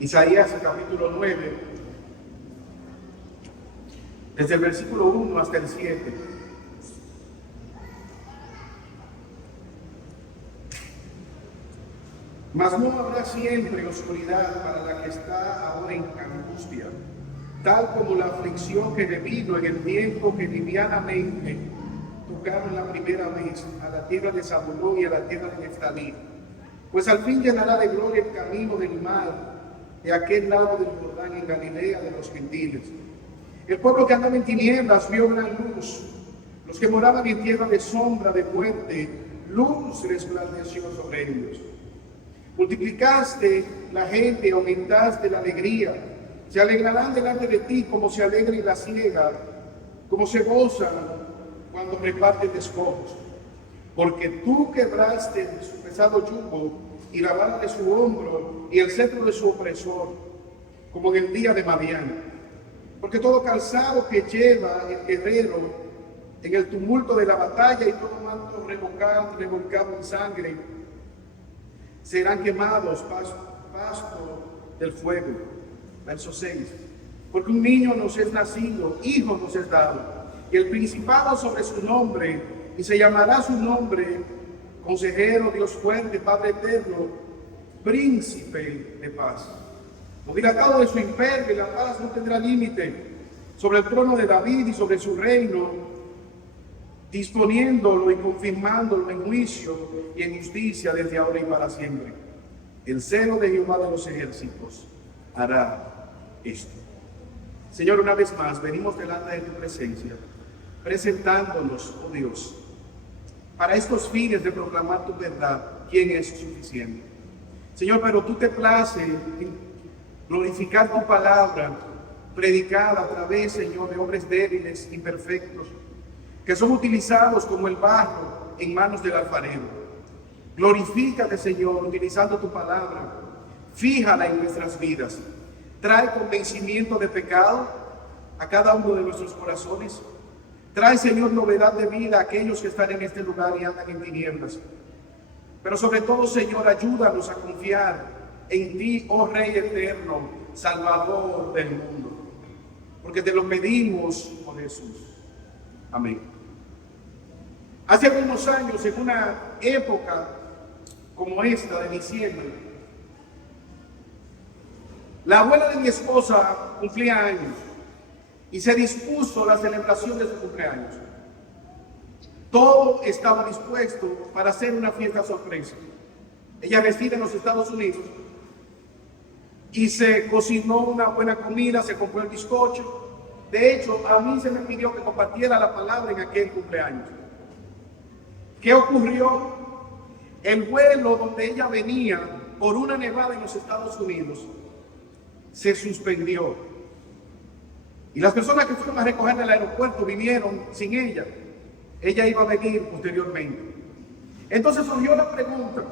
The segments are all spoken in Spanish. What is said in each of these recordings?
Isaías capítulo 9, desde el versículo 1 hasta el 7. Mas no habrá siempre oscuridad para la que está ahora en angustia, tal como la aflicción que devino en el tiempo que livianamente tocaron la primera vez a la tierra de Zabulón y a la tierra de Neftalí. Pues al fin llenará de gloria el camino del mar, de aquel lado del Jordán en Galilea de los gentiles. El pueblo que andaba en tinieblas vio gran luz. Los que moraban en tierra de sombra de muerte, luz resplandeció sobre ellos. Multiplicaste la gente, aumentaste la alegría. Se alegrarán delante de ti como se alegra la ciega, como se gozan cuando reparten despojos. Porque tú quebraste su pesado yugo y la vara de su hombro y el cetro de su opresor, como en el día de Madián. Porque todo calzado que lleva el guerrero en el tumulto de la batalla y todo manto revolcado en sangre serán quemados pasto del fuego. Verso 6. Porque un niño nos es nacido, hijo nos es dado, y el principado sobre su nombre, y se llamará su nombre Consejero, Dios fuerte, Padre eterno, Príncipe de paz. Lo dilatado de su imperio y la paz no tendrá límite sobre el trono de David y sobre su reino, disponiéndolo y confirmándolo en juicio y en justicia desde ahora y para siempre. El celo de Jehová de los ejércitos hará esto. Señor, una vez más venimos delante de tu presencia, presentándonos, oh Dios, para estos fines de proclamar tu verdad, ¿quién es suficiente? Señor, pero tú te place en glorificar tu palabra, predicada a través, Señor, de hombres débiles, imperfectos, que son utilizados como el barro en manos del alfarero. Glorifícate, Señor, utilizando tu palabra, fíjala en nuestras vidas, trae convencimiento de pecado a cada uno de nuestros corazones. Trae, Señor, novedad de vida a aquellos que están en este lugar y andan en tinieblas. Pero sobre todo, Señor, ayúdanos a confiar en ti, oh Rey eterno, Salvador del mundo. Porque te lo pedimos por Jesús. Amén. Hace algunos años, en una época como esta de diciembre, la abuela de mi esposa cumplía años. Y se dispuso la celebración de su cumpleaños. Todo estaba dispuesto para hacer una fiesta sorpresa. Ella reside en los Estados Unidos y se cocinó una buena comida, se compró el bizcocho. De hecho, a mí se me pidió que compartiera la palabra en aquel cumpleaños. ¿Qué ocurrió? El vuelo donde ella venía por una nevada en los Estados Unidos se suspendió. Y las personas que fueron a recogerla del aeropuerto vinieron sin ella. Ella iba a venir posteriormente. Entonces surgió la pregunta,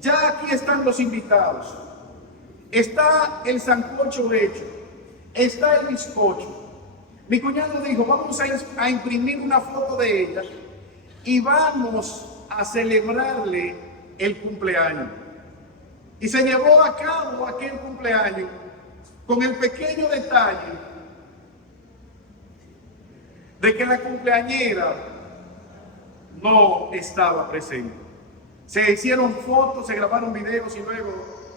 ya aquí están los invitados, está el sancocho hecho, está el bizcocho. Mi cuñado dijo, vamos a imprimir una foto de ella y vamos a celebrarle el cumpleaños. Y se llevó a cabo aquel cumpleaños con el pequeño detalle de que la cumpleañera no estaba presente. Se hicieron fotos, se grabaron videos y luego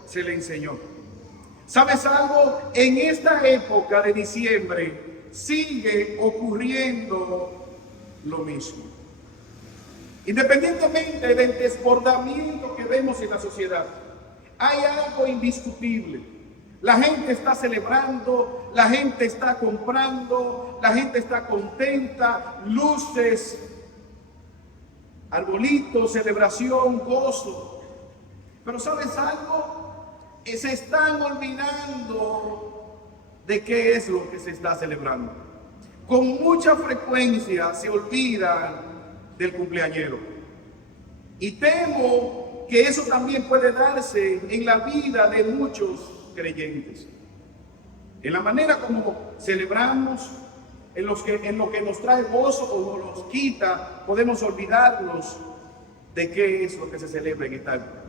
se le enseñó. ¿Sabes algo? En esta época de diciembre sigue ocurriendo lo mismo. Independientemente del desbordamiento que vemos en la sociedad, hay algo indiscutible. La gente está celebrando, la gente está comprando, la gente está contenta, luces, arbolitos, celebración, gozo. Pero ¿sabes algo? Se están olvidando de qué es lo que se está celebrando. Con mucha frecuencia se olvidan del cumpleañero. Y temo que eso también puede darse en la vida de muchos creyentes. En la manera como celebramos, en lo que nos trae gozo o nos quita, podemos olvidarnos de qué es lo que se celebra en esta época.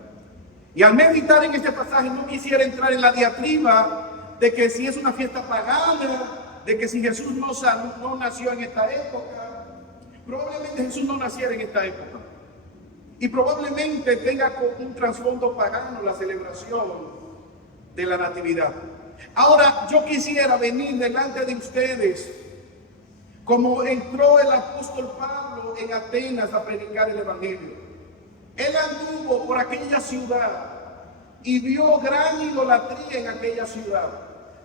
Y al meditar en este pasaje no quisiera entrar en la diatriba de que si es una fiesta pagana, de que si Jesús no nació en esta época. Probablemente Jesús no naciera en esta época. Y probablemente tenga un trasfondo pagano la celebración de la Natividad. Ahora, yo quisiera venir delante de ustedes como entró el apóstol Pablo en Atenas a predicar el Evangelio. Él anduvo por aquella ciudad y vio gran idolatría en aquella ciudad,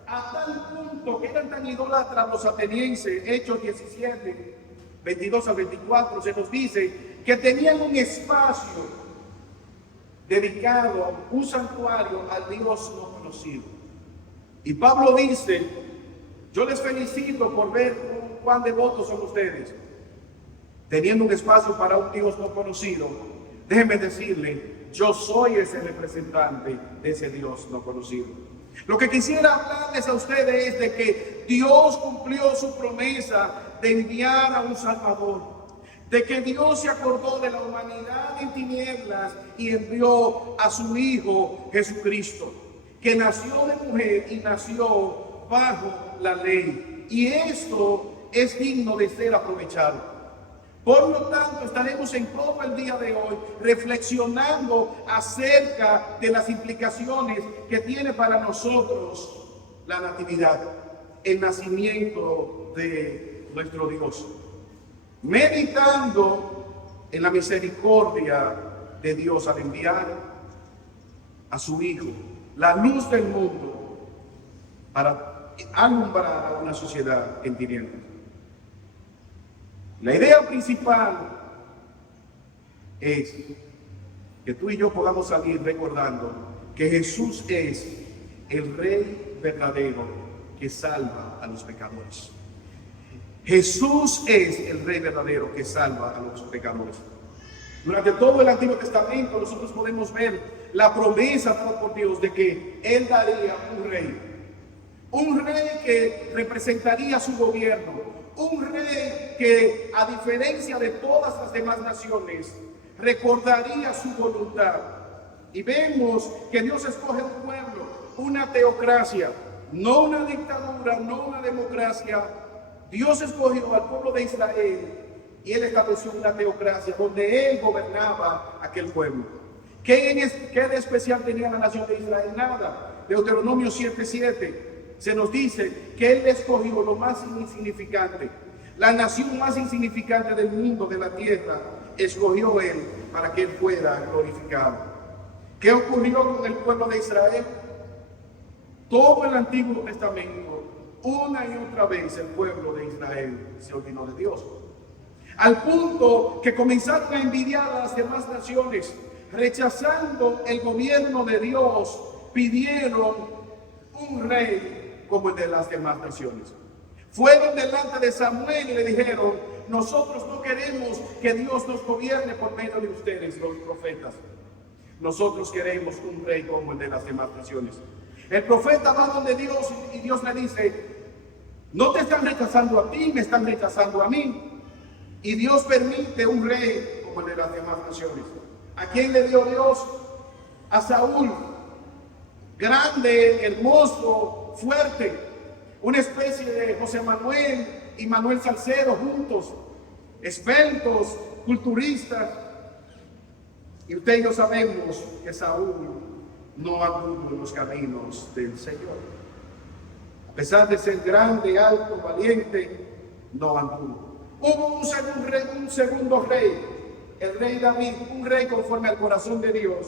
a tal punto que eran tan idólatras los atenienses. Hechos 17, 22 al 24, se nos dice que tenían un espacio dedicado, un santuario al Dios no conocido. Y Pablo dice: yo les felicito por ver cuán devotos son ustedes, teniendo un espacio para un Dios no conocido. Déjenme decirle, yo soy ese representante de ese Dios no conocido. Lo que quisiera hablarles a ustedes es de que Dios cumplió su promesa de enviar a un Salvador, de que Dios se acordó de la humanidad en tinieblas y envió a su Hijo Jesucristo, que nació de mujer y nació bajo la ley. Y esto es digno de ser aprovechado. Por lo tanto, estaremos en todo el día de hoy reflexionando acerca de las implicaciones que tiene para nosotros la Natividad, el nacimiento de nuestro Dios, meditando en la misericordia de Dios al enviar a su Hijo, la luz del mundo, para alumbrar a una sociedad en tinieblas. La idea principal es que tú y yo podamos salir recordando que Jesús es el Rey verdadero que salva a los pecadores. Jesús es el Rey verdadero que salva a los pecadores. Durante todo el Antiguo Testamento nosotros podemos ver la promesa dada por Dios de que Él daría un rey que representaría su gobierno, un rey que, a diferencia de todas las demás naciones, recordaría su voluntad. Y vemos que Dios escoge un pueblo, una teocracia, no una dictadura, no una democracia. Dios escogió al pueblo de Israel y Él estableció una teocracia donde Él gobernaba aquel pueblo. ¿Qué de especial tenía la nación de Israel? Nada. Deuteronomio 7:7 se nos dice que Él escogió lo más insignificante, la nación más insignificante del mundo, de la tierra, escogió Él para que Él fuera glorificado. ¿Qué ocurrió con el pueblo de Israel? Todo el Antiguo Testamento, una y otra vez el pueblo de Israel se olvidó de Dios, al punto que comenzaron a envidiar a las demás naciones, rechazando el gobierno de Dios, pidieron un rey como el de las demás naciones. Fueron delante de Samuel y le dijeron: nosotros no queremos que Dios nos gobierne por medio de ustedes, los profetas. Nosotros queremos un rey como el de las demás naciones. El profeta va donde Dios y Dios le dice: no te están rechazando a ti, me están rechazando a mí. Y Dios permite un rey como el de las demás naciones. ¿A quién le dio Dios? A Saúl, grande, hermoso, fuerte, una especie de José Manuel y Manuel Salcedo juntos, esbeltos, culturistas. Y usted y yo sabemos que Saúl no anduvo en los caminos del Señor. A pesar de ser grande, alto, valiente, no anduvo. Hubo un segundo rey, el rey David, un rey conforme al corazón de Dios.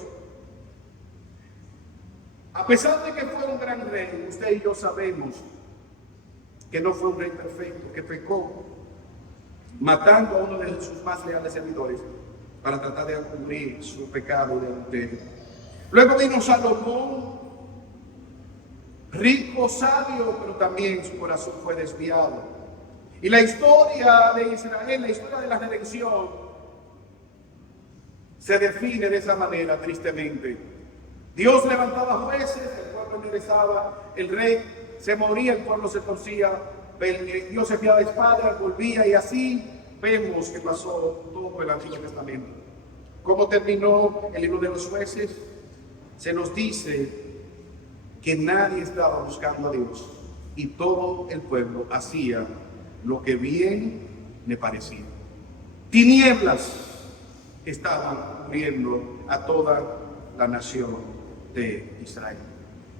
A pesar de que fue un gran rey, usted y yo sabemos que no fue un rey perfecto, que pecó, matando a uno de sus más leales servidores para tratar de cubrir su pecado de adulterio. Luego vino Salomón, rico, sabio, pero también su corazón fue desviado. Y la historia de Israel, la historia de la redención, se define de esa manera, tristemente. Dios levantaba jueces, el pueblo enderezaba, el rey se moría, el pueblo se torcía, Dios enviaba espada, volvía, y así vemos que pasó todo el Antiguo Testamento. ¿Cómo terminó el libro de los jueces? se nos dice que nadie estaba buscando a Dios y todo el pueblo hacía lo que bien le parecía. Tinieblas estaban cubriendo a toda la nación de Israel.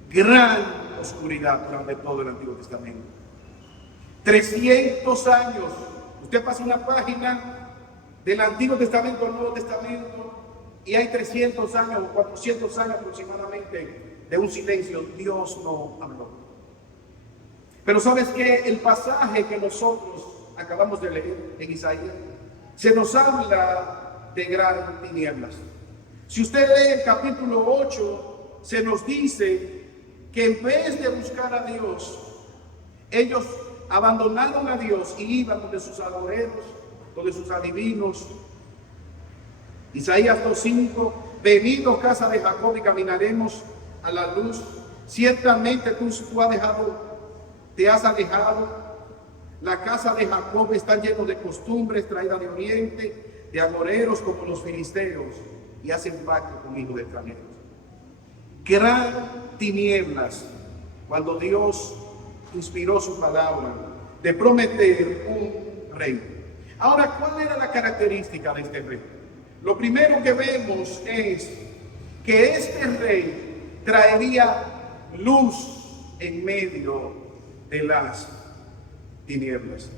Gran oscuridad durante todo el Antiguo Testamento. 300 años. Usted pasa una página del Antiguo Testamento al Nuevo Testamento y hay 300 años o 400 años aproximadamente de un silencio. Dios no habló. Pero ¿sabes qué? El pasaje que nosotros acabamos de leer en Isaías se nos habla de gran tinieblas. Si usted lee el capítulo 8, se nos dice que en vez de buscar a Dios, ellos abandonaron a Dios y iban donde sus agoreros, donde sus adivinos. Isaías 2:5, venid, oh casa de Jacob, y caminaremos a la luz. Ciertamente tú te has alejado. La casa de Jacob está llena de costumbres traídas de oriente, de agoreros como los filisteos, y hacen pacto con hijos de extranjeros. Gran tinieblas cuando Dios inspiró su palabra de prometer un rey. Ahora, ¿cuál era la característica de este rey? Lo primero que vemos es que este rey traería luz en medio de las tinieblas.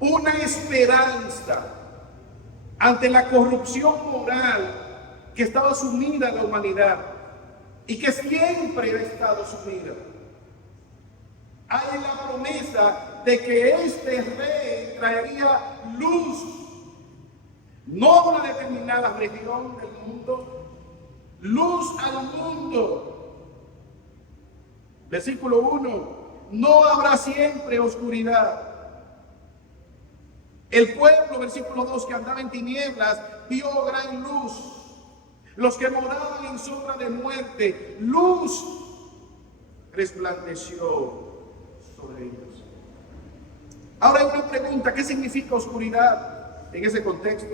Una esperanza ante la corrupción moral que estaba sumida en la humanidad y que siempre ha estado sumida. Hay la promesa de que este rey traería luz, no a una determinada región del mundo, luz al mundo. Versículo 1, no habrá siempre oscuridad. El pueblo, versículo 2, que andaba en tinieblas, vio gran luz. Los que moraban en sombra de muerte, luz resplandeció sobre ellos. Ahora hay una pregunta, ¿qué significa oscuridad en ese contexto?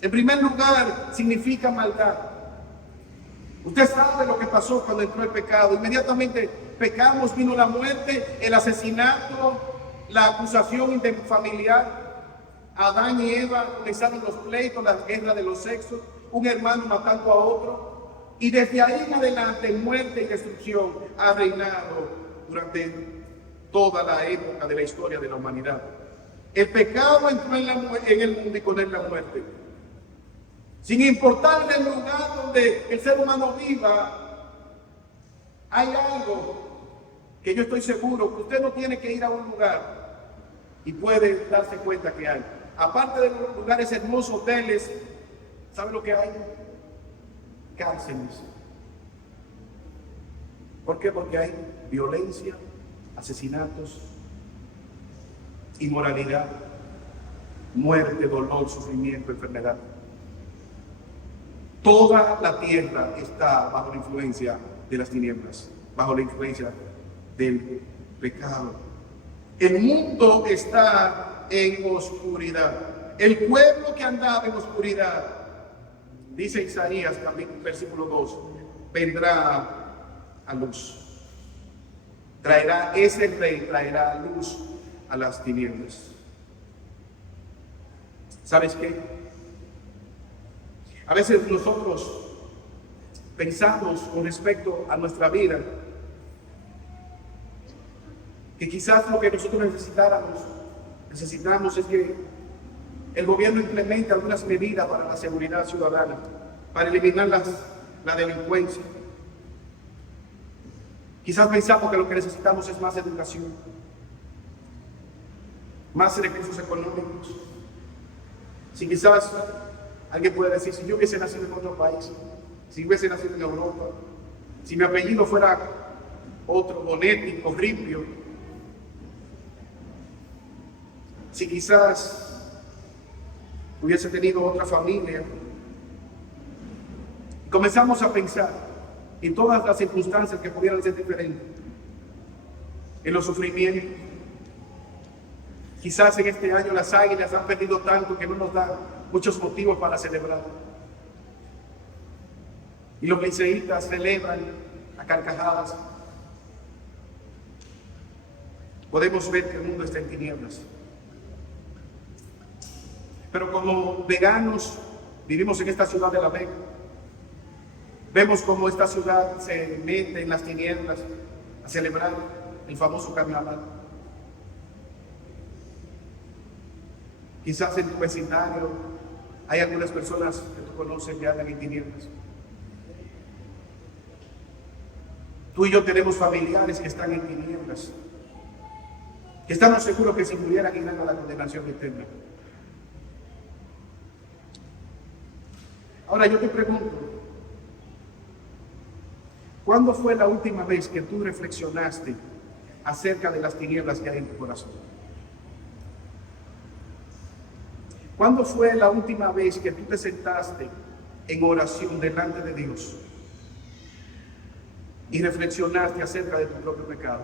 En primer lugar, significa maldad. Usted sabe lo que pasó cuando entró el pecado. Inmediatamente pecamos, vino la muerte, el asesinato, la acusación familiar. Adán y Eva comenzaron los pleitos, la guerra de los sexos, un hermano matando a otro. Y desde ahí en adelante, muerte y destrucción ha reinado durante toda la época de la historia de la humanidad. El pecado entró en el mundo y con él la muerte. Sin importar el lugar donde el ser humano viva, hay algo que yo estoy seguro que usted no tiene que ir a un lugar y puede darse cuenta que hay. Aparte de los lugares hermosos, hoteles, ¿sabe lo que hay? Cárceles. ¿Por qué? Porque hay violencia, asesinatos, inmoralidad, muerte, dolor, sufrimiento, enfermedad. Toda la tierra está bajo la influencia de las tinieblas, bajo la influencia del pecado. El mundo está en oscuridad. El pueblo que andaba en oscuridad, dice Isaías, versículo 2, vendrá a luz. Ese rey traerá luz a las tinieblas. ¿Sabes qué? A veces nosotros pensamos con respecto a nuestra vida que quizás lo que nosotros necesitamos es que el gobierno implemente algunas medidas para la seguridad ciudadana, para eliminar la delincuencia. Quizás pensamos que lo que necesitamos es más educación, más recursos económicos. Si quizás alguien puede decir, si yo hubiese nacido en otro país, si hubiese nacido en Europa, si mi apellido fuera otro, Bonetti, Corripio, si quizás hubiese tenido otra familia. Comenzamos a pensar en todas las circunstancias que pudieran ser diferentes, en los sufrimientos. Quizás en este año las águilas han perdido tanto que no nos dan muchos motivos para celebrar. Y los liceístas celebran a carcajadas. Podemos ver que el mundo está en tinieblas. Pero como veganos vivimos en esta ciudad de La Vega. Vemos cómo esta ciudad se mete en las tinieblas a celebrar el famoso carnaval. Quizás en tu vecindario hay algunas personas que tú conoces que andan en tinieblas. Tú y yo tenemos familiares que están en tinieblas, que estamos seguros que si murieran irán a la condenación eterna. Ahora yo te pregunto, ¿cuándo fue la última vez que tú reflexionaste acerca de las tinieblas que hay en tu corazón? ¿Cuándo fue la última vez que tú te sentaste en oración delante de Dios y reflexionaste acerca de tu propio pecado?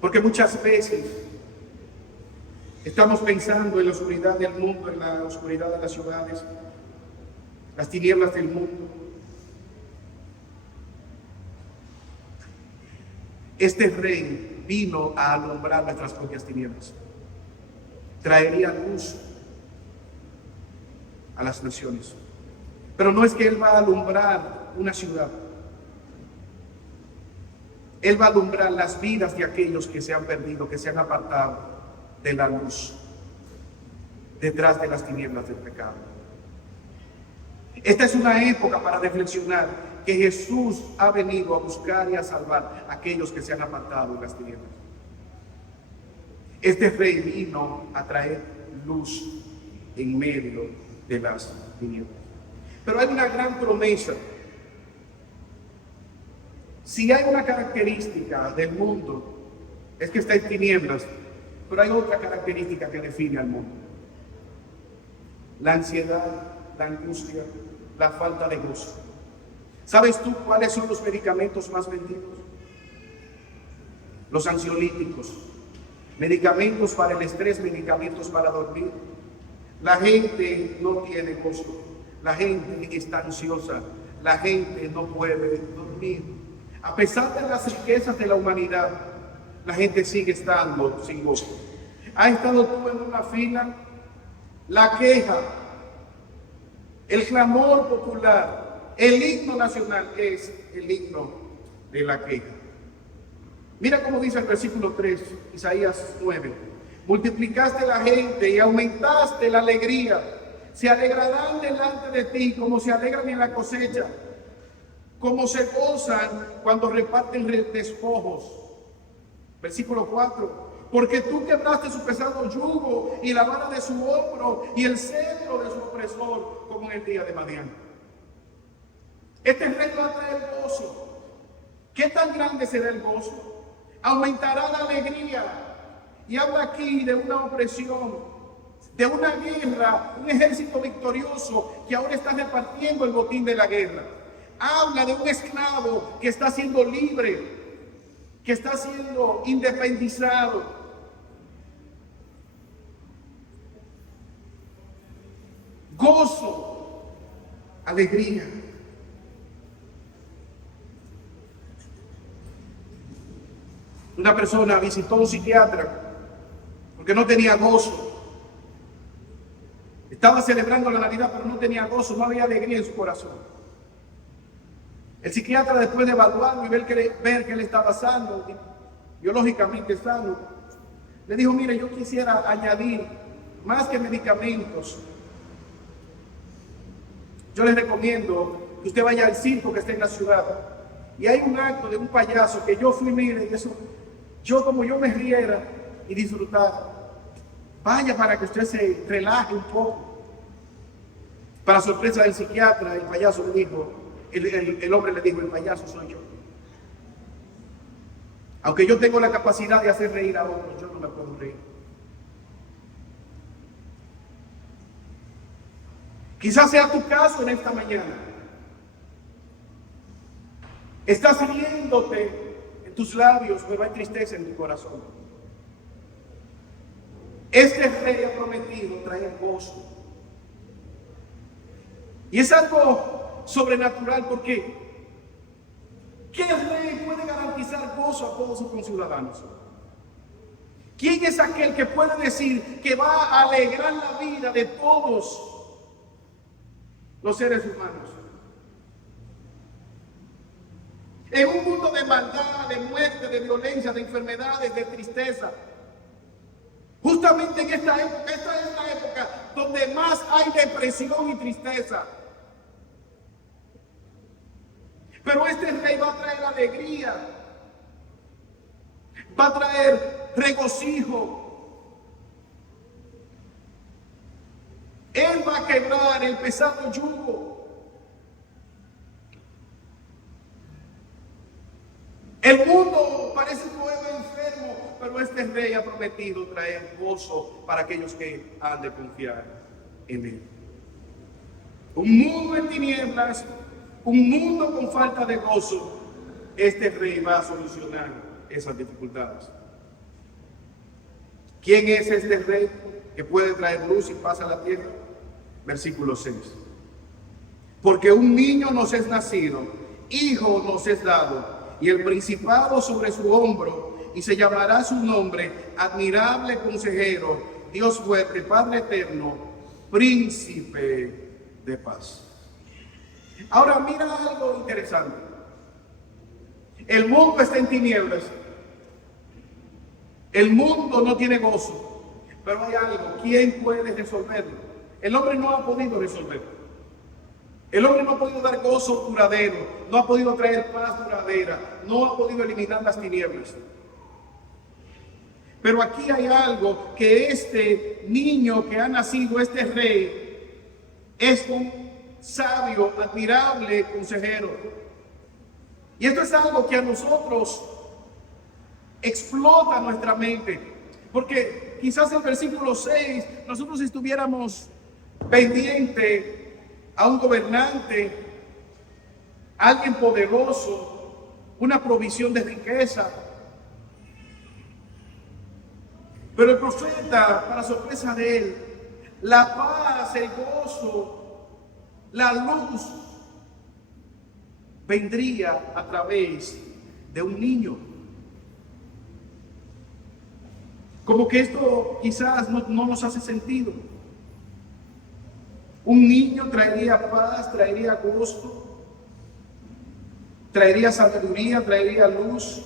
Porque muchas veces estamos pensando en la oscuridad del mundo, en la oscuridad de las ciudades, las tinieblas del mundo. Este rey vino a alumbrar nuestras propias tinieblas. Traería luz a las naciones. Pero no es que Él va a alumbrar una ciudad. Él va a alumbrar las vidas de aquellos que se han perdido, que se han apartado de la luz, detrás de las tinieblas del pecado. Esta es una época para reflexionar que Jesús ha venido a buscar y a salvar a aquellos que se han apartado de las tinieblas. Este rey vino a traer luz en medio de las tinieblas. Pero hay una gran promesa. Si hay una característica del mundo, es que está en tinieblas, pero hay otra característica que define al mundo: la ansiedad, la angustia, la falta de gozo. ¿Sabes tú cuáles son los medicamentos más vendidos? Los ansiolíticos, medicamentos para el estrés, medicamentos para dormir. La gente no tiene gozo, la gente está ansiosa, la gente no puede dormir. A pesar de las riquezas de la humanidad, la gente sigue estando sin gozo. ¿Has estado tú en una fila? La queja, el clamor popular, el himno nacional es el himno de la queja. Mira cómo dice el versículo 3, Isaías 9. Multiplicaste la gente y aumentaste la alegría. Se alegrarán delante de ti como se alegran en la cosecha, como se gozan cuando reparten despojos. Versículo 4. Porque tú quebraste su pesado yugo y la vara de su hombro y el cetro de su opresor, como en el día de Madián. Este rey va a traer gozo. ¿Qué tan grande será el gozo? Aumentará la alegría. Y habla aquí de una opresión, de una guerra, un ejército victorioso que ahora está repartiendo el botín de la guerra. Habla de un esclavo que está siendo libre, que está siendo independizado. Gozo, alegría. Una persona visitó a un psiquiatra porque no tenía gozo. Estaba celebrando la Navidad, pero no tenía gozo, no había alegría en su corazón. El psiquiatra, después de evaluarlo y ver que él estaba sano, biológicamente sano, le dijo: mire, yo quisiera añadir más que medicamentos. Yo les recomiendo que usted vaya al circo que está en la ciudad. Y hay un acto de un payaso que yo fui, mire, y eso, como yo me riera y disfrutara. Vaya para que usted se relaje un poco. Para sorpresa del psiquiatra, el payaso le dijo, el hombre le dijo: el payaso soy yo. Aunque yo tengo la capacidad de hacer reír a otros, yo no me puedo reír. Quizás sea tu caso en esta mañana. Estás riéndote en tus labios, pero hay tristeza en tu corazón. Este rey ha prometido traer gozo. Y es algo sobrenatural porque ¿qué rey puede garantizar gozo a todos sus conciudadanos? ¿Quién es aquel que puede decir que va a alegrar la vida de todos los seres humanos? En un mundo de maldad, de muerte, de violencia, de enfermedades, de tristeza. Justamente en esta es la época donde más hay depresión y tristeza. Pero este rey va a traer alegría, va a traer regocijo. Él va a quebrar el pesado yugo. El mundo parece un pueblo enfermo, pero este rey ha prometido traer gozo para aquellos que han de confiar en él. Un mundo en tinieblas, un mundo con falta de gozo, este rey va a solucionar esas dificultades. ¿Quién es este rey que puede traer luz y paz a la tierra? Versículo 6. Porque un niño nos es nacido, hijo nos es dado, y el principado sobre su hombro, y se llamará su nombre, admirable consejero, Dios fuerte, Padre eterno, príncipe de paz. Ahora mira algo interesante. El mundo está en tinieblas. El mundo no tiene gozo. Pero hay algo. ¿Quién puede resolverlo? El hombre no ha podido resolverlo. El hombre no ha podido dar gozo duradero. No ha podido traer paz duradera. No ha podido eliminar las tinieblas. Pero aquí hay algo que este niño que ha nacido, este rey, es un sabio, admirable consejero. Y esto es algo que a nosotros explota nuestra mente, porque quizás en el versículo 6 nosotros estuviéramos pendientes a un gobernante, a alguien poderoso, una provisión de riqueza. Pero el profeta, para sorpresa de él, la paz, el gozo, la luz vendría a través de un niño. Como que esto quizás no nos hace sentido. Un niño traería paz, traería gozo, traería sabiduría, traería luz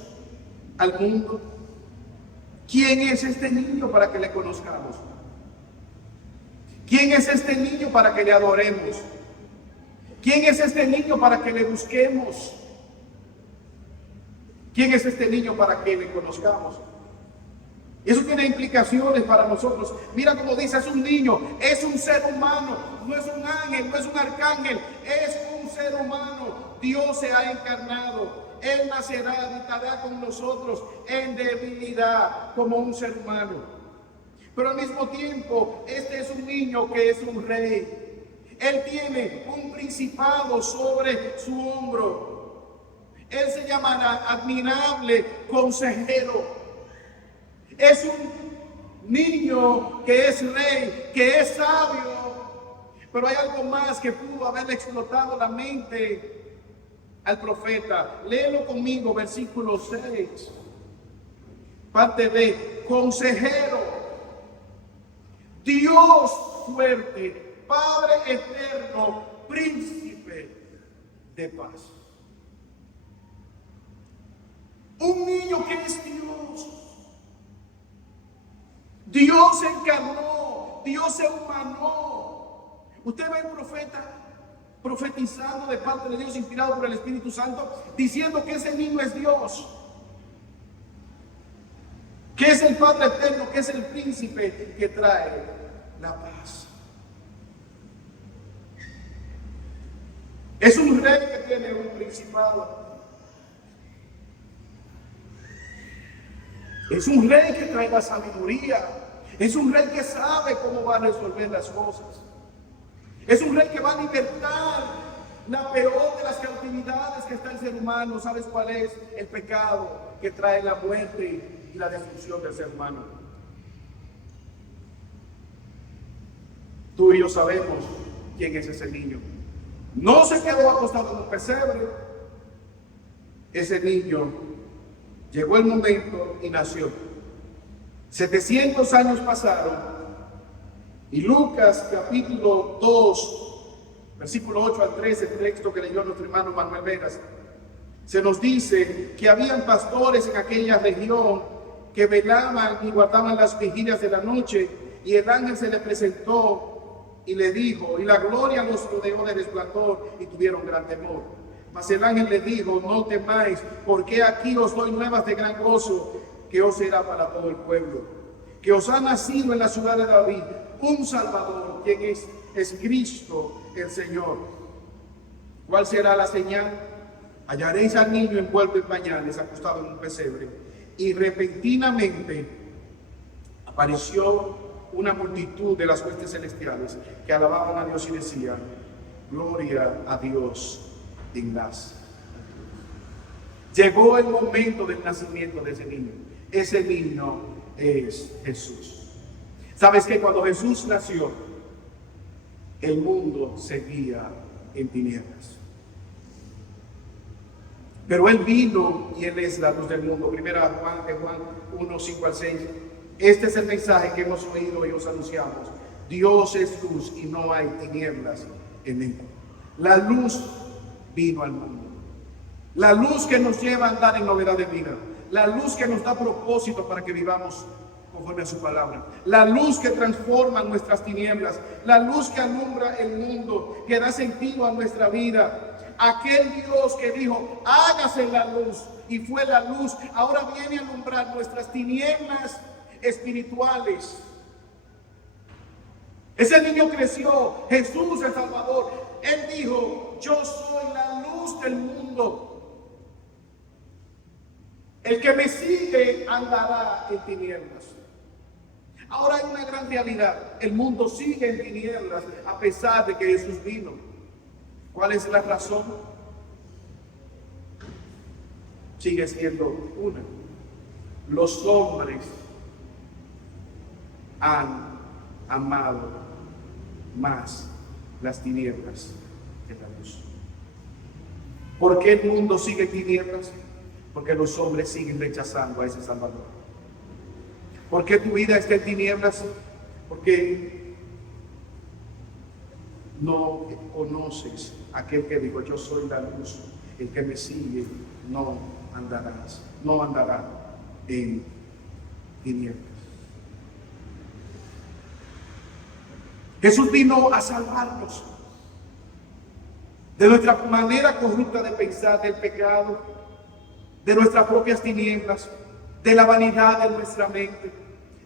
al mundo. ¿Quién es este niño para que le conozcamos? ¿Quién es este niño para que le adoremos? ¿Quién es este niño para que le busquemos? ¿Quién es este niño para que le conozcamos? Eso tiene implicaciones para nosotros. Mira cómo dice, es un niño, es un ser humano, no es un ángel, no es un arcángel, es un ser humano. Dios se ha encarnado. Él nacerá, habitará con nosotros en debilidad como un ser humano. Pero al mismo tiempo, este es un niño que es un rey. Él tiene un principado sobre su hombro. Él se llamará admirable consejero. Es un niño que es rey, que es sabio. Pero hay algo más que pudo haber explotado la mente al profeta. Léelo conmigo, versículo 6. Parte B, consejero, Dios fuerte, Padre eterno, príncipe de paz. Un niño que es Dios. Dios se encarnó, Dios se humanó. Usted ve al profeta profetizando de parte de Dios, inspirado por el Espíritu Santo, diciendo que ese niño es Dios, que es el Padre eterno, que es el príncipe que trae la paz. Es un rey que tiene un principado. Es un rey que trae la sabiduría. Es un rey que sabe cómo va a resolver las cosas. Es un rey que va a libertar la peor de las cautividades que está el ser humano. ¿Sabes cuál es? El pecado que trae la muerte y la destrucción del ser humano. Tú y yo sabemos quién es ese niño. No se quedó acostado en un pesebre. Ese niño, llegó el momento y nació. 700 años pasaron y Lucas capítulo 2, versículo 8 al 13, el texto que leyó nuestro hermano Manuel Vegas, se nos dice que habían pastores en aquella región que velaban y guardaban las vigilias de la noche, y el ángel se le presentó y le dijo, y la gloria los rodeó de resplandor y tuvieron gran temor. Mas el ángel le dijo, no temáis, porque aquí os doy nuevas de gran gozo, que os será para todo el pueblo, que os ha nacido en la ciudad de David un Salvador, quien es Cristo el Señor. ¿Cuál será la señal? Hallaréis al niño envuelto en pañales, acostado en un pesebre. Y repentinamente apareció una multitud de las huestes celestiales que alababan a Dios y decían, gloria a Dios en las alturas. Llegó el momento del nacimiento de ese niño. Ese niño es Jesús. ¿Sabes que cuando Jesús nació, el mundo seguía en tinieblas? Pero Él vino y Él es la luz del mundo. Primera Juan 1, 5 al 6. Este es el mensaje que hemos oído y os anunciamos. Dios es luz y no hay tinieblas en Él. La luz vino al mundo. La luz que nos lleva a andar en novedad de vida. La luz que nos da propósito para que vivamos conforme a su palabra. La luz que transforma nuestras tinieblas. La luz que alumbra el mundo, que da sentido a nuestra vida. Aquel Dios que dijo, hágase la luz, y fue la luz, ahora viene a alumbrar nuestras tinieblas espirituales. Ese niño creció, Jesús el Salvador. Él dijo, yo soy la luz del mundo. El que me sigue andará en tinieblas. Ahora hay una gran realidad. El mundo sigue en tinieblas a pesar de que Jesús vino. ¿Cuál es la razón? Sigue siendo una. Los hombres han amado más las tinieblas que la luz. ¿Por qué el mundo sigue en tinieblas? Porque los hombres siguen rechazando a ese Salvador. ¿Por qué tu vida está en tinieblas? Porque no conoces a aquel que dijo, yo soy la luz, el que me sigue no andará en tinieblas. Jesús vino a salvarnos de nuestra manera corrupta de pensar, del pecado, de nuestras propias tinieblas, de la vanidad de nuestra mente,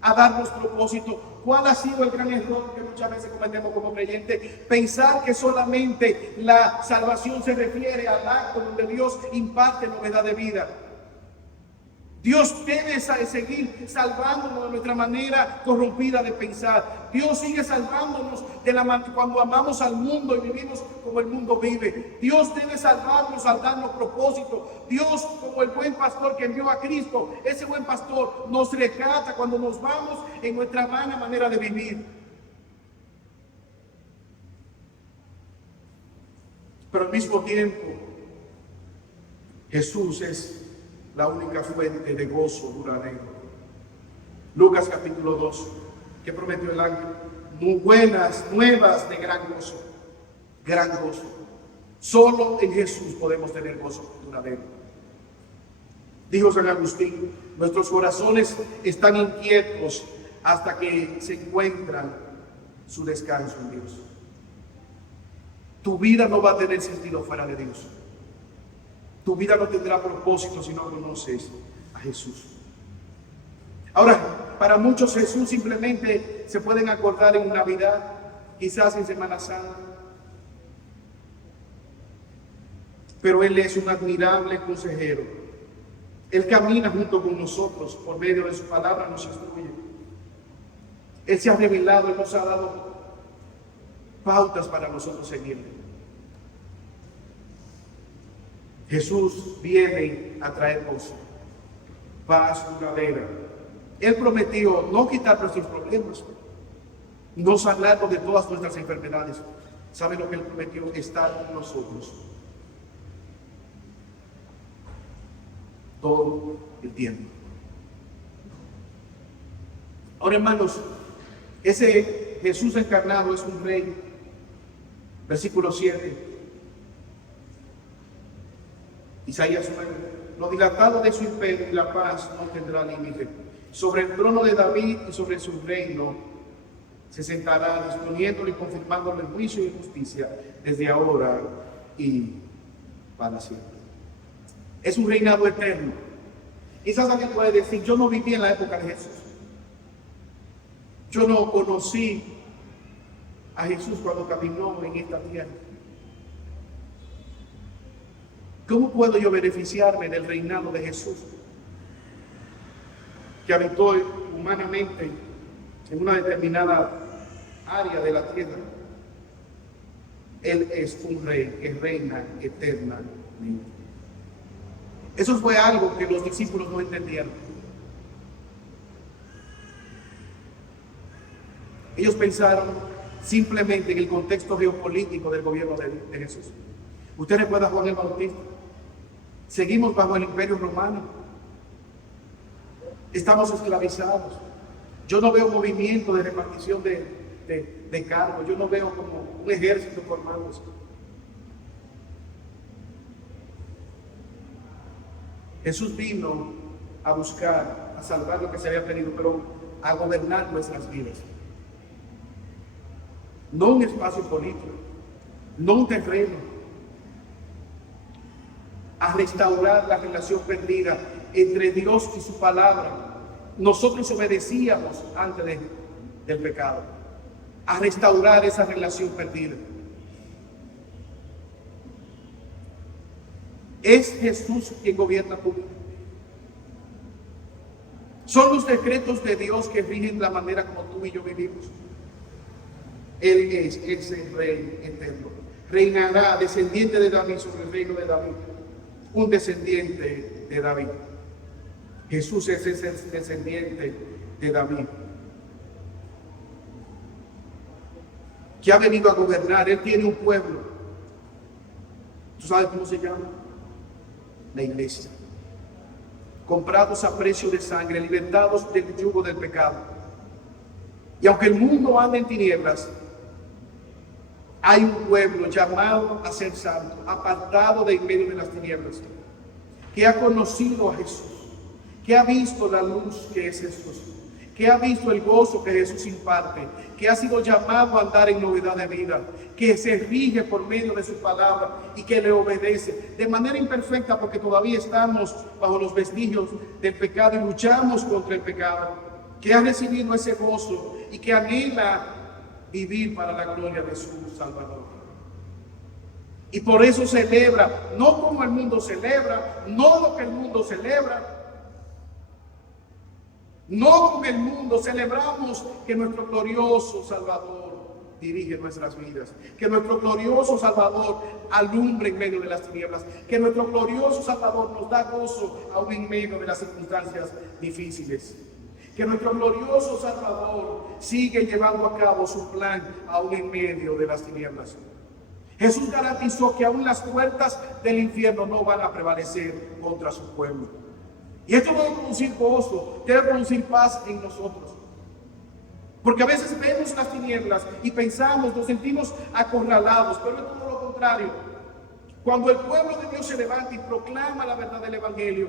a darnos propósito. ¿Cuál ha sido el gran error que muchas veces cometemos como creyentes? Pensar que solamente la salvación se refiere al acto donde Dios imparte novedad de vida. Dios debe seguir salvándonos de nuestra manera corrompida de pensar. Dios sigue salvándonos cuando amamos al mundo y vivimos como el mundo vive. Dios debe salvarnos al darnos propósito. Dios, como el buen pastor que envió a Cristo, ese buen pastor nos rescata cuando nos vamos en nuestra vana manera de vivir. Pero al mismo tiempo, Jesús es la única fuente de gozo duradero. Lucas capítulo 2, que prometió el ángel, muy buenas nuevas de gran gozo, gran gozo. Solo en Jesús podemos tener gozo duradero. Dijo San Agustín, nuestros corazones están inquietos hasta que se encuentran su descanso en Dios. Tu vida no va a tener sentido fuera de Dios. Tu vida no tendrá propósito si no conoces a Jesús. Ahora, para muchos Jesús simplemente se pueden acordar en Navidad, quizás en Semana Santa. Pero Él es un admirable consejero. Él camina junto con nosotros, por medio de su palabra nos instruye. Él se ha revelado, Él nos ha dado pautas para nosotros seguirle. Jesús viene a traer gozo, paz duradera. Él prometió no quitar nuestros problemas, no sanarnos de todas nuestras enfermedades, ¿Sabe lo que Él prometió? Estar con nosotros todo el tiempo. Ahora, hermanos, ese Jesús encarnado es un rey. Versículo 7. Isaías 9. Lo dilatado de su imperio y la paz no tendrá límite. Sobre el trono de David y sobre su reino se sentará, disponiéndolo y confirmándolo en juicio y justicia desde ahora y para siempre. Es un reinado eterno. Quizás alguien puede decir: yo no viví en la época de Jesús. Yo no conocí a Jesús cuando caminó en esta tierra. ¿Cómo puedo yo beneficiarme del reinado de Jesús, que habitó humanamente en una determinada área de la tierra? Él es un rey que reina eternamente. Eso fue algo que los discípulos no entendieron. Ellos pensaron simplemente en el contexto geopolítico del gobierno de Jesús. Usted recuerda a Juan el Bautista. Seguimos bajo el imperio romano. Estamos esclavizados. Yo no veo movimiento de repartición de cargos. Yo no veo como un ejército formándose. Jesús vino a buscar, a salvar lo que se había perdido, pero a gobernar nuestras vidas. No un espacio político, no un terreno, a restaurar la relación perdida entre Dios y su palabra. Nosotros obedecíamos antes del pecado, a restaurar esa relación perdida. Es Jesús quien gobierna tu vida. Son los decretos de Dios que rigen la manera como tú y yo vivimos. Él es ese rey eterno. Reinará, descendiente de David, sobre el reino de David. Un descendiente de David. Jesús es ese descendiente de David, que ha venido a gobernar. Él tiene un pueblo. ¿Tú sabes cómo se llama? La iglesia. Comprados a precio de sangre, libertados del yugo del pecado. Y aunque el mundo anda en tinieblas, hay un pueblo llamado a ser santo, apartado de en medio de las tinieblas, que ha conocido a Jesús, que ha visto la luz que es Jesús, que ha visto el gozo que Jesús imparte, que ha sido llamado a andar en novedad de vida, que se rige por medio de su palabra y que le obedece de manera imperfecta, porque todavía estamos bajo los vestigios del pecado y luchamos contra el pecado, que ha recibido ese gozo y que anhela vivir para la gloria de su Salvador. Y por eso celebra, no como el mundo celebra, no lo que el mundo celebra. No con el mundo celebramos que nuestro glorioso Salvador dirige nuestras vidas, que nuestro glorioso Salvador alumbre en medio de las tinieblas, que nuestro glorioso Salvador nos da gozo aún en medio de las circunstancias difíciles, que nuestro glorioso Salvador sigue llevando a cabo su plan aún en medio de las tinieblas. Jesús garantizó que aún las puertas del infierno no van a prevalecer contra su pueblo. Y esto debe producir gozo, debe producir paz en nosotros. Porque a veces vemos las tinieblas y pensamos, nos sentimos acorralados, pero es todo lo contrario. Cuando el pueblo de Dios se levanta y proclama la verdad del Evangelio,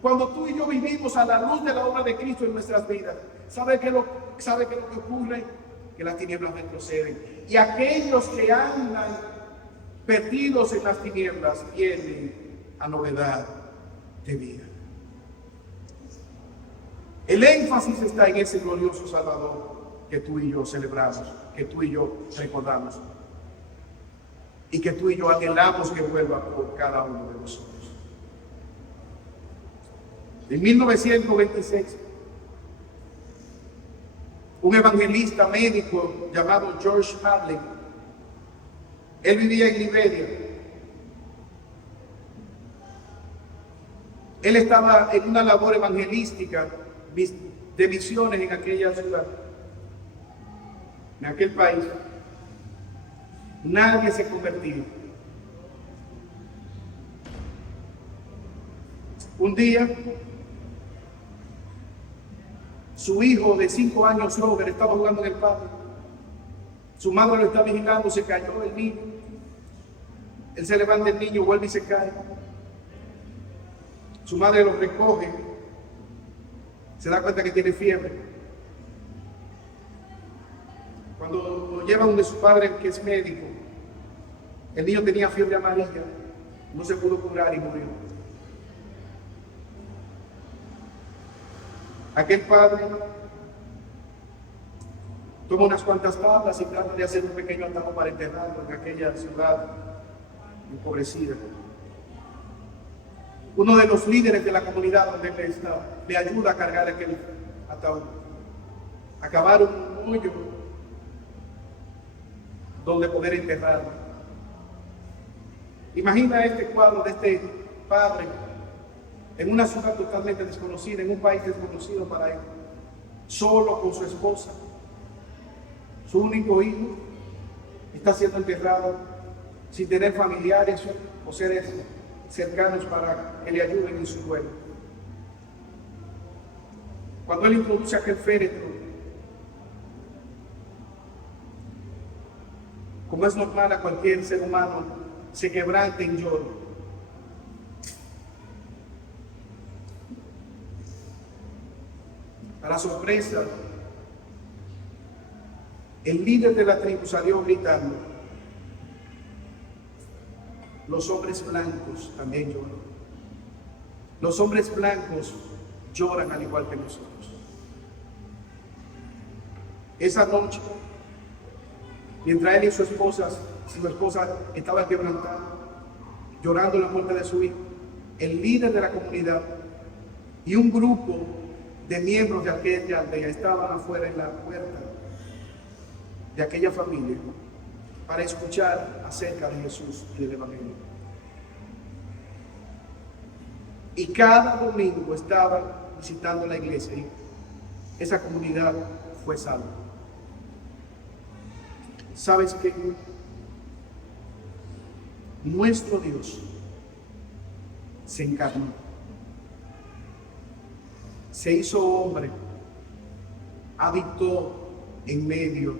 cuando tú y yo vivimos a la luz de la obra de Cristo en nuestras vidas, ¿sabe qué es lo que ocurre? Que las tinieblas retroceden. Y aquellos que andan perdidos en las tinieblas vienen a novedad de vida. El énfasis está en ese glorioso Salvador que tú y yo celebramos, que tú y yo recordamos y que tú y yo anhelamos que vuelva por cada uno de nosotros. En 1926, un evangelista médico llamado George Hadley, él vivía en Liberia. Él estaba en una labor evangelística de misiones en aquella ciudad, en aquel país. Nadie se convertía. Un día, su hijo de 5 años, Robert, estaba jugando en el patio. Su madre lo está vigilando, se cayó el niño. Él se levanta, el niño vuelve y se cae. Su madre lo recoge, se da cuenta que tiene fiebre. Cuando lo lleva donde su padre, que es médico, el niño tenía fiebre amarilla, no se pudo curar y murió. Aquel padre toma unas cuantas tablas y trata de hacer un pequeño atajo para enterrarlo en aquella ciudad empobrecida. Uno de los líderes de la comunidad donde él estaba le ayuda a cargar aquel ataúd. Acabaron un hoyo donde poder enterrarlo. Imagina este cuadro de este padre en una ciudad totalmente desconocida, en un país desconocido para él, solo con su esposa. Su único hijo está siendo enterrado sin tener familiares o seres cercanos para que le ayuden en su duelo. Cuando él introduce aquel féretro, como es normal a cualquier ser humano, se quebranta en lloro. Para sorpresa, el líder de la tribu salió gritando: los hombres blancos también lloran. Los hombres blancos lloran al igual que nosotros. Esa noche, mientras él y su esposa estaban quebrantados, llorando la muerte de su hijo, el líder de la comunidad y un grupo de miembros de aquella aldea estaban afuera en la puerta de aquella familia para escuchar acerca de Jesús y del Evangelio. Y cada domingo estaban visitando la iglesia y esa comunidad fue salva. ¿Sabes qué? Nuestro Dios se encarnó, se hizo hombre, habitó en medio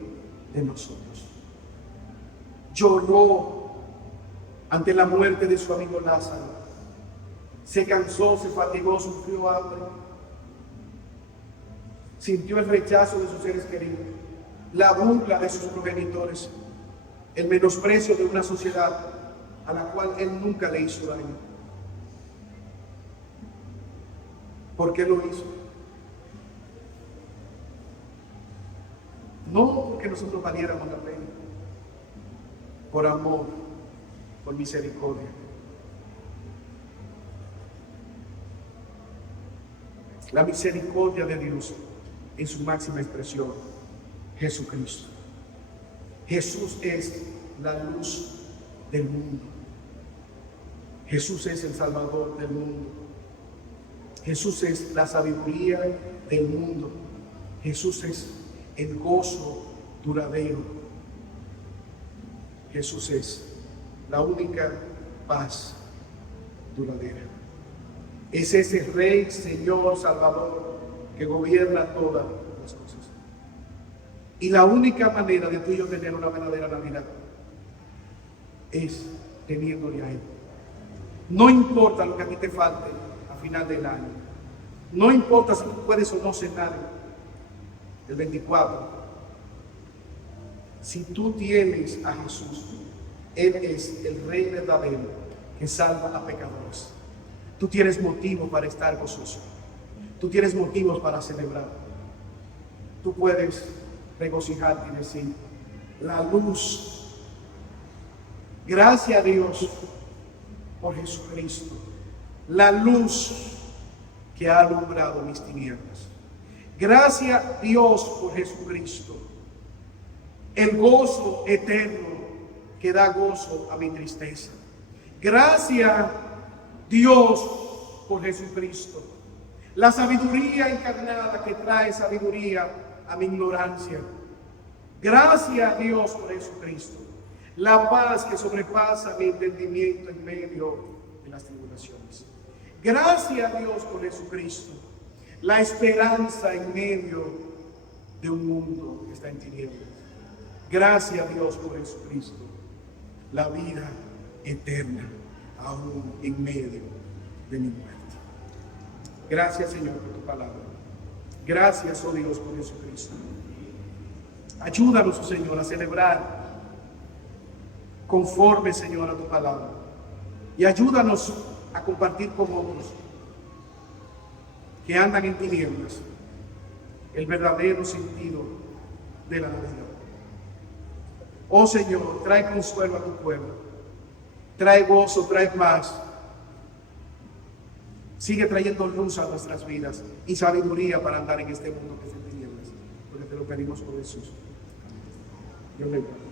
de nosotros. Lloró ante la muerte de su amigo Lázaro. Se cansó, se fatigó, sufrió hambre. Sintió el rechazo de sus seres queridos, la burla de sus progenitores, el menosprecio de una sociedad a la cual él nunca le hizo daño. ¿Por qué lo hizo? No porque nosotros valiéramos la pena, por amor, por misericordia. La misericordia de Dios en su máxima expresión, Jesucristo. Jesús es la luz del mundo. Jesús es el Salvador del mundo. Jesús es la sabiduría del mundo. Jesús es el gozo duradero. Jesús es la única paz duradera. Es ese Rey, Señor, Salvador, que gobierna todas las cosas. Y la única manera de tú y yo tener una verdadera Navidad es teniéndole a Él. No importa lo que a ti te falte a final del año. No importa si tú puedes o no cenar el 24. Si tú tienes a Jesús, Él es el Rey verdadero que salva a pecadores. Tú tienes motivo para estar gozoso. Tú tienes motivos para celebrar. Tú puedes regocijarte y decir: la luz. Gracias a Dios por Jesucristo. La luz que ha alumbrado mis tinieblas. Gracias a Dios por Jesucristo. El gozo eterno que da gozo a mi tristeza. Gracias Dios por Jesucristo. La sabiduría encarnada que trae sabiduría a mi ignorancia. Gracias a Dios por Jesucristo. la paz que sobrepasa mi entendimiento en medio de las tribulaciones. Gracias a Dios por Jesucristo, la esperanza en medio de un mundo que está en tinieblas. Gracias a Dios por Jesucristo, la vida eterna aún en medio de mi muerte. Gracias, Señor, por tu palabra. Gracias, oh Dios, por Jesucristo. Ayúdanos, oh Señor, a celebrar conforme, Señor, a tu palabra. Y ayúdanos a compartir con otros que andan en tinieblas el verdadero sentido de la Navidad. Oh Señor, trae consuelo a tu pueblo. Trae gozo, trae paz. Sigue trayendo luz a nuestras vidas y sabiduría para andar en este mundo que es en tinieblas. Porque te lo pedimos por Jesús. Dios le bendiga.